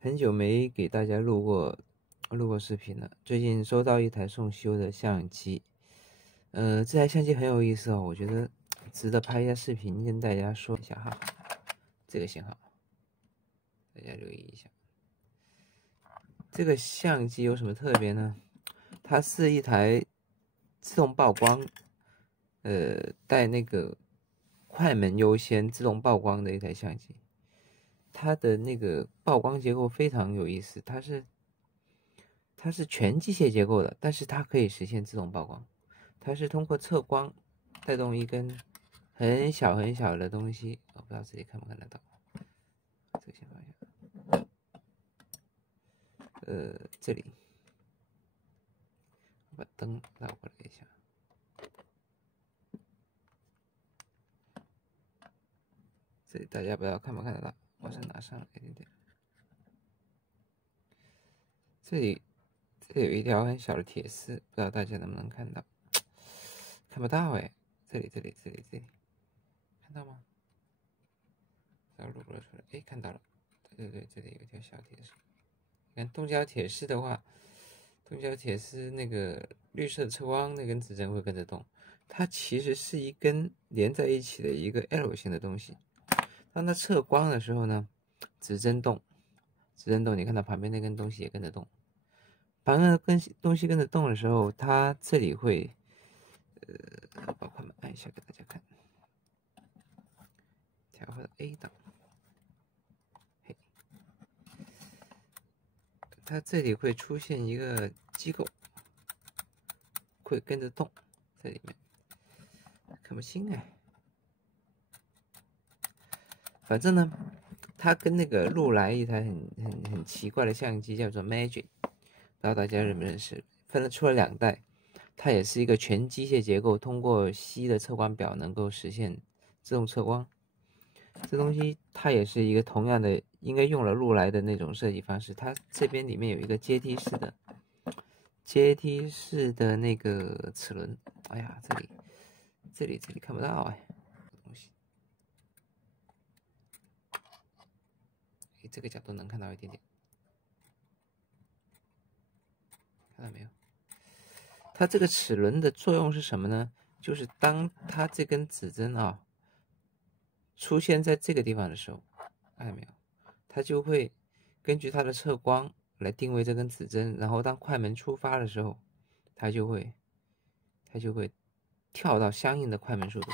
很久没给大家录过视频了。最近收到一台送修的相机，这台相机很有意思哦，我觉得值得拍一下视频跟大家说一下哈。这个型号，大家留意一下。这个相机有什么特别呢？它是一台自动曝光，带那个快门优先自动曝光的一台相机。它的那个曝光结构非常有意思，它是全机械结构的，但是它可以实现自动曝光。它是通过测光带动一根很小很小的东西，我不知道自己看不看得到。这个先放一下。这里把灯绕过来一下。这里大家不知道看不看得到，我是拿上了一点点。这里有一条很小的铁丝，不知道大家能不能看到？看不到哎，这里，看到吗？要录了出来，哎，看到了。对，这里有一条小铁丝。你看动胶铁丝的话，动胶铁丝那个绿色测光那根指针会跟着动，它其实是一根连在一起的一个 L 型的东西。当它测光的时候呢，指针动，你看到旁边那根东西也跟着动。旁边的东西跟着动的时候，它这里会，把快门按一下给大家看，调回到 A 档。它这里会出现一个机构，会跟着动，在里面看不清哎。反正呢，它跟那个禄来一台很奇怪的相机叫做 Magic， 不知道大家认不认识？分了出了2代，它也是一个全机械结构，通过硒的测光表能够实现自动测光。这东西它也是一个同样的，应该用了禄来的那种设计方式。它这边里面有一个阶梯式的那个齿轮。哎呀，这里看不到哎，东西。这个角度能看到一点点，看到没有？它这个齿轮的作用是什么呢？就是当它这根指针啊出现在这个地方的时候，看到没有？它就会根据它的测光来定位这根指针，然后当快门出发的时候，它就会跳到相应的快门速度。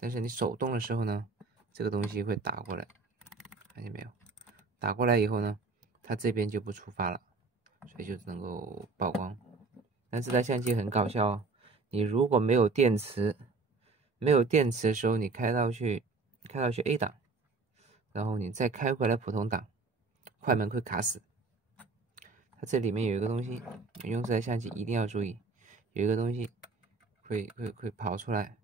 但是你手动的时候呢，这个东西会打过来，看见没有？打过来以后呢，它这边就不出发了，所以就能够曝光。但这台相机很搞笑哦，你如果没有电池的时候，你开到去 A 档，然后你再开回来普通档，快门会卡死。它这里面有一个东西，用这台相机一定要注意，有一个东西会跑出来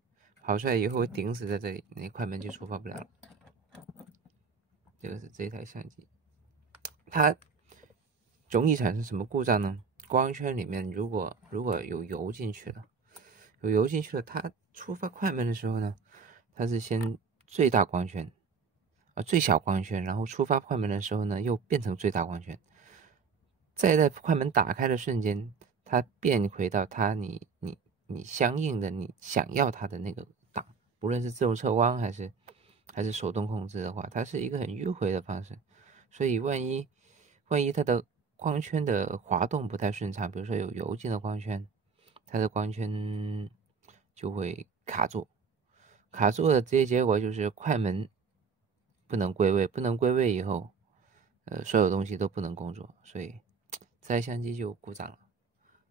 以后会顶死在这里，你快门就触发不了了。这个是这台相机，它容易产生什么故障呢？光圈里面如果有油进去了，它触发快门的时候呢，它是先最大光圈最小光圈，然后触发快门的时候呢，又变成最大光圈，再在快门打开的瞬间，它变回到你相应的你想要它的那个档，无论是自动测光还是手动控制的话，它是一个很迂回的方式。所以万一它的光圈的滑动不太顺畅，比如说有油进的光圈，它的光圈就会卡住的直接结果就是快门不能归位以后，所有东西都不能工作，所以这台相机就故障了。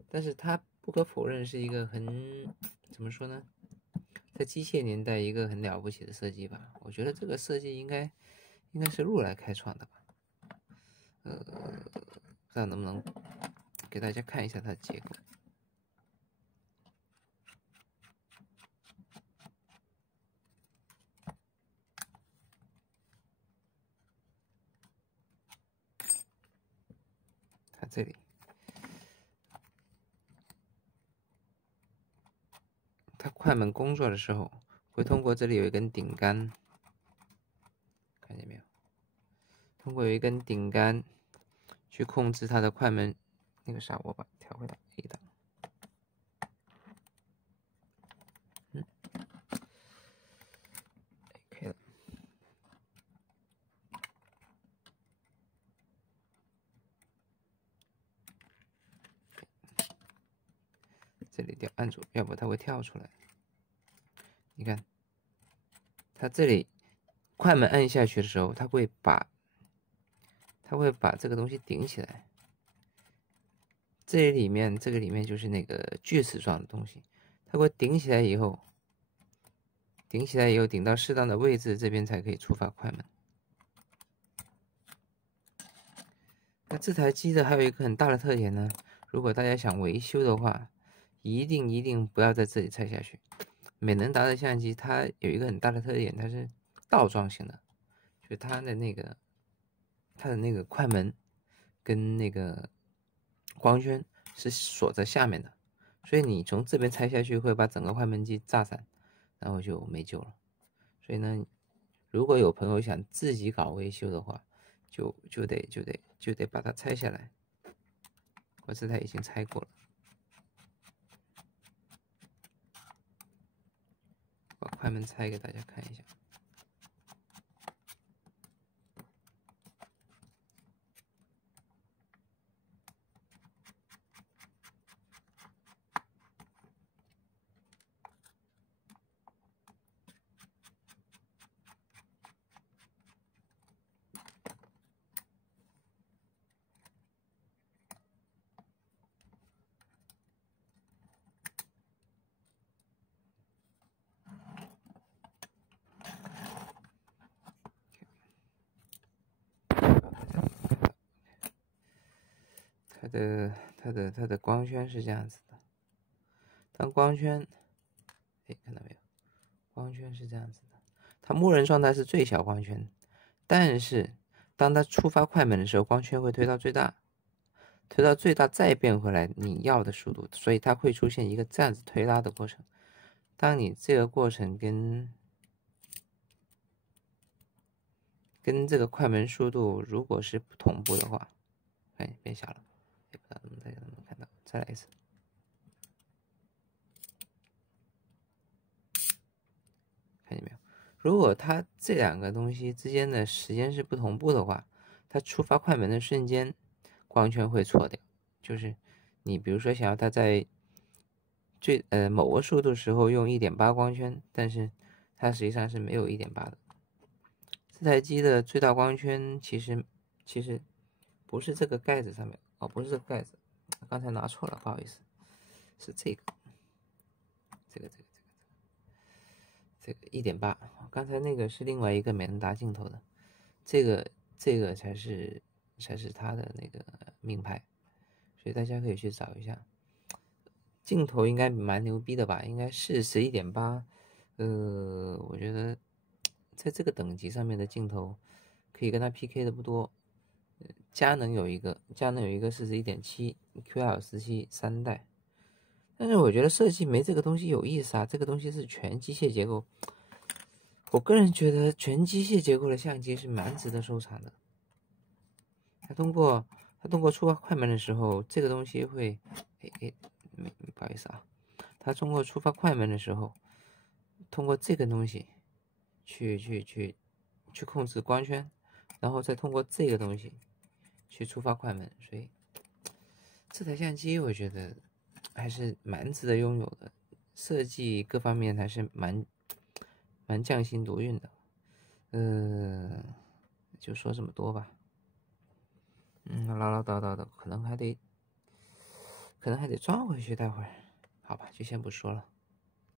但是它不可否认是一个怎么说呢，在机械年代一个很了不起的设计吧。我觉得这个设计应该是禄来开创的吧。不知道能不能给大家看一下它的结构。它这里，它快门工作的时候，会通过这里有一根顶杆，看见没有？通过有一根顶杆去控制它的快门。那个啥，我把调回到 A 档。可以了。这里按住，要不它会跳出来。你看，它这里快门按下去的时候，它会把这个东西顶起来。这个里面就是那个锯齿状的东西，它会顶起来以后，顶到适当的位置，这边才可以触发快门。那这台机的还有一个很大的特点呢，如果大家想维修的话，一定不要在这里拆下去。美能达的相机它有一个很大的特点，它是倒装型的，就它的那个快门跟那个光圈是锁在下面的，所以你从这边拆下去会把整个快门机炸散，然后就没救了。所以呢，如果有朋友想自己搞维修的话，就得把它拆下来。我这台已经拆过了，把快门拆给大家看一下。它的光圈是这样子的。当光圈，看到没有？光圈是这样子的。它默认状态是最小光圈，但是当它触发快门的时候，光圈会推到最大，再变回来你要的速度，所以它会出现一个这样子推拉的过程。当你这个过程跟这个快门速度如果是不同步的话，变小了，也不知道大家能不能看到，再来一次。看见没有？如果它这两个东西之间的时间是不同步的话，它触发快门的瞬间，光圈会错掉。就是你比如说想要它在某个速度时候用 1.8 光圈，但是它实际上是没有 1.8 的。这台机的最大光圈其实不是这个盖子上面哦，不是这个盖子，刚才拿错了，不好意思，是这个 1.8，刚才那个是另外一个美能达镜头的，这个才是它的那个命牌，所以大家可以去找一下。镜头应该蛮牛逼的吧？应该是11.8，我觉得在这个等级上面的镜头可以跟它 PK 的不多。佳能有一个是11.7 QL17 3代。但是我觉得设计没这个东西有意思啊，这个东西是全机械结构。我个人觉得全机械结构的相机是蛮值得收藏的。它通过触发快门的时候，这个东西会，不好意思啊，它通过触发快门的时候，通过这个东西去控制光圈，然后再通过这个东西去触发快门，所以这台相机我觉得还是蛮值得拥有的，设计各方面还是蛮匠心独运的。就说这么多吧。唠唠叨叨的，可能还得装回去，待会儿，好吧，就先不说了。